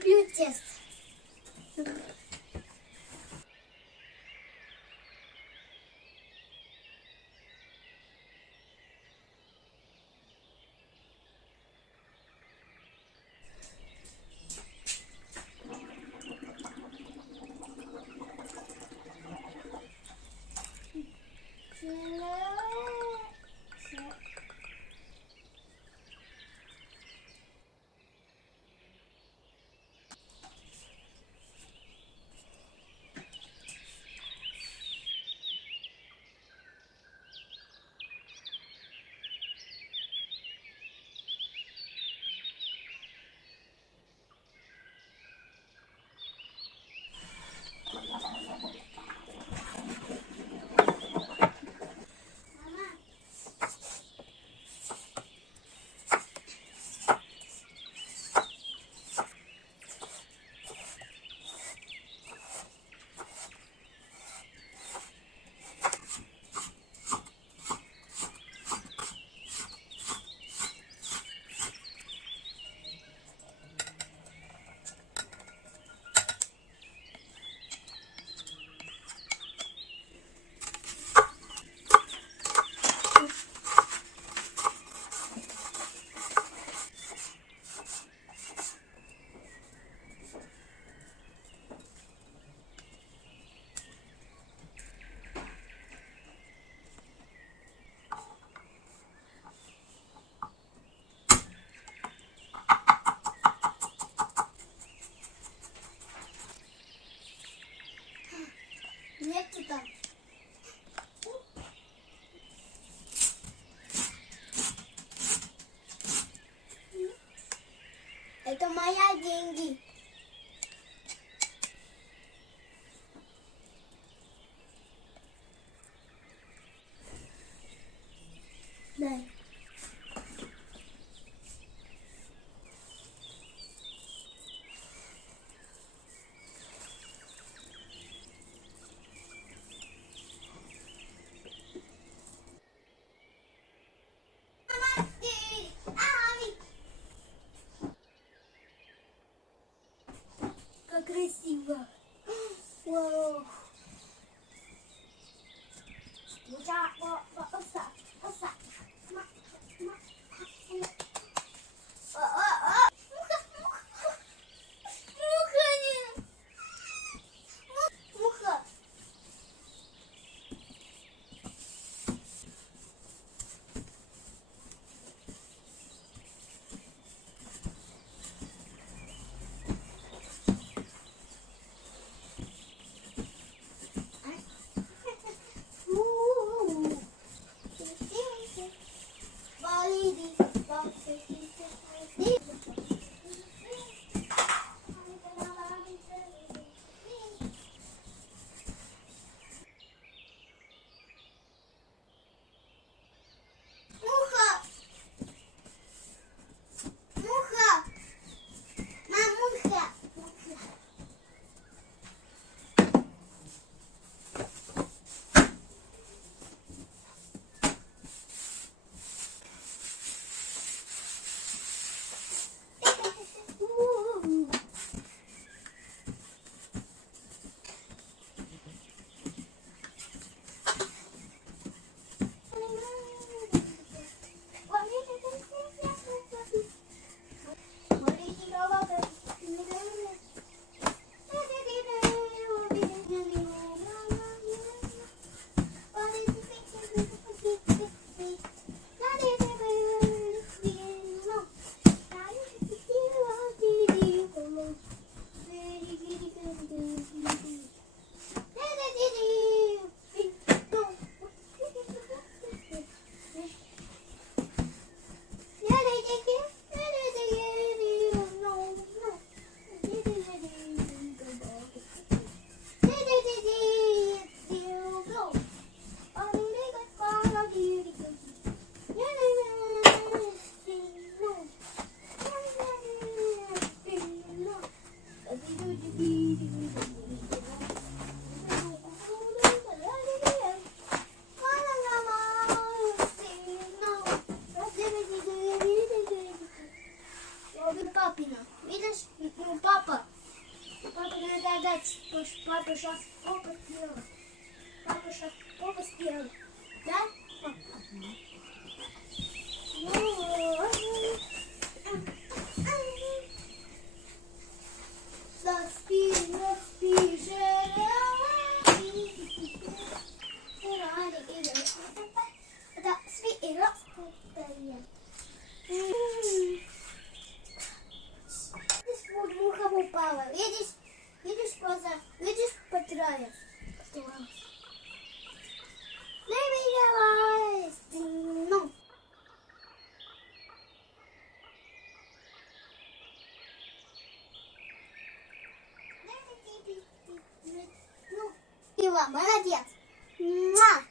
люблю Нет туда. папа сейчас папа сделал. Папа сейчас папа сделал. красиво, молодец. Муа!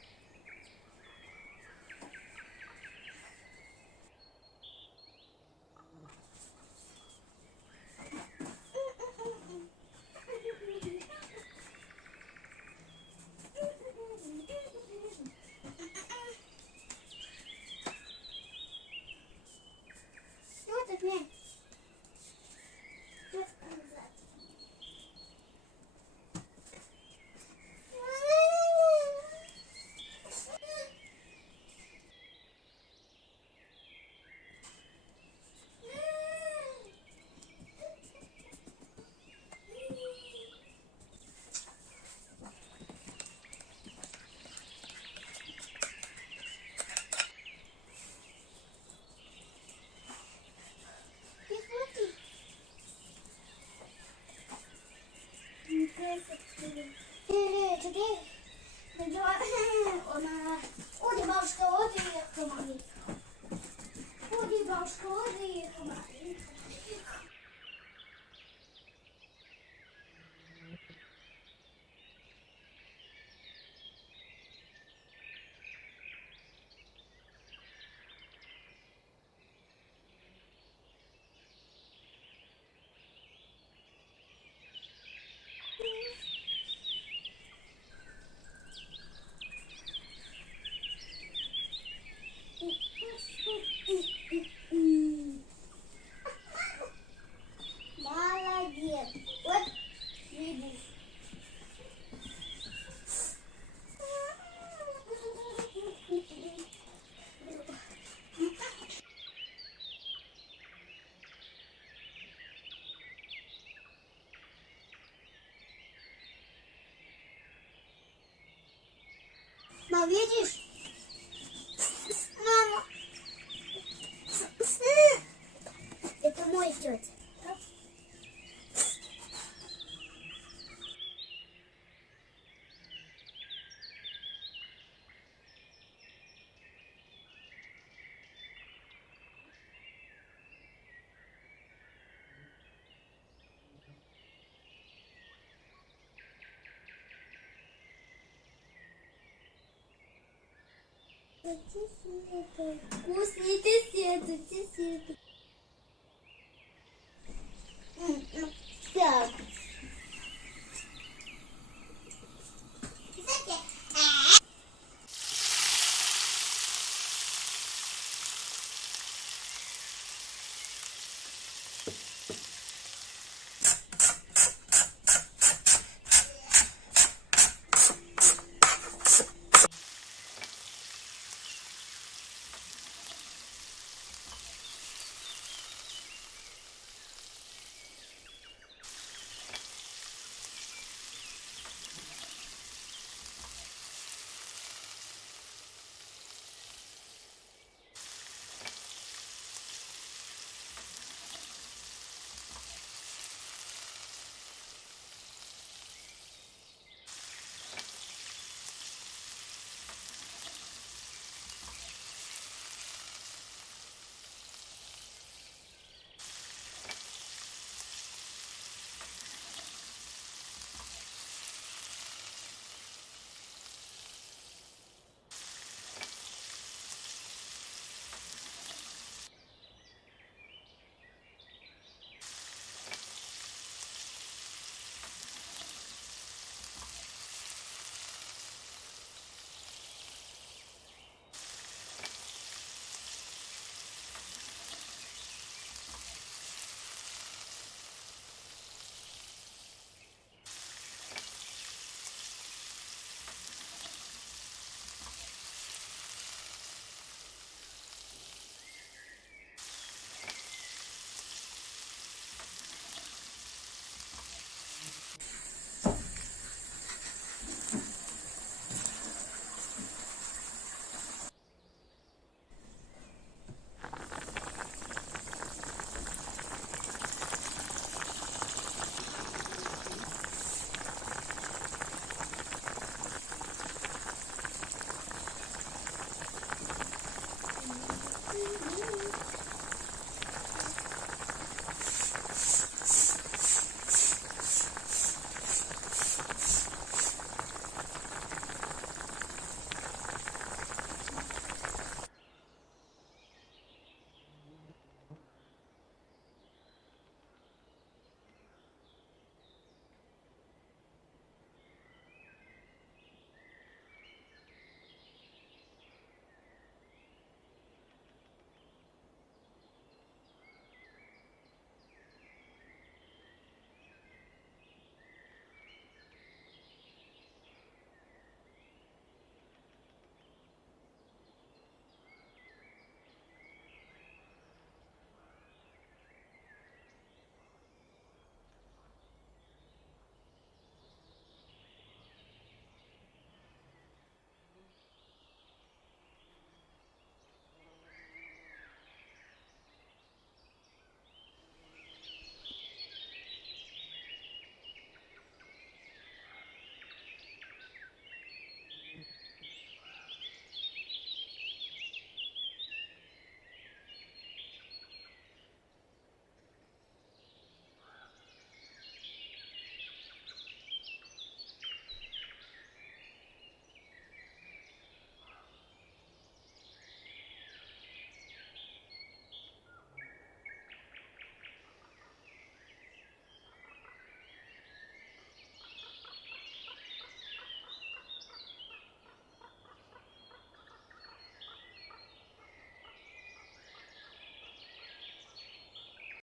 видишь? Вкуснее ты сету, сету.